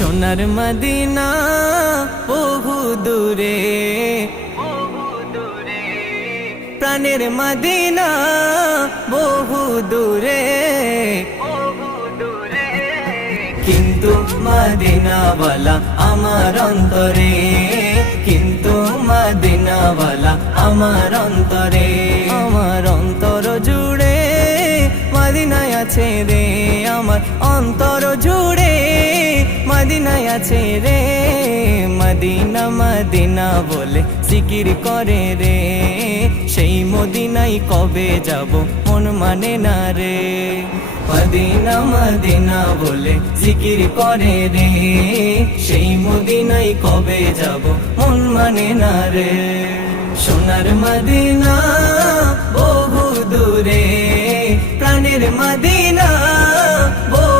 সোনার মদিনা বহু দূরে, প্রাণের মদিনা বহু দূরে, কিন্তু মদিনাওয়ালা আমার অন্তরে, কিন্তু মদিনাওয়ালা আমার অন্তরে। আমার অন্তর জুড়ে মদিনায় আছে রে, আমার অন্তর জুড়ে মদিনায় আছে রে। মদিনা মদিনা বলে জিকির করে রে, সেই মদিনায় কবে যাব মন মানে না রে। মদিনা মদিনা বলে জিকির করে রে, সেই মদিনায় কবে যাব মন মানে না রে। সোনার মদিনা বহু দূরে, প্রাণের মদিনা বহু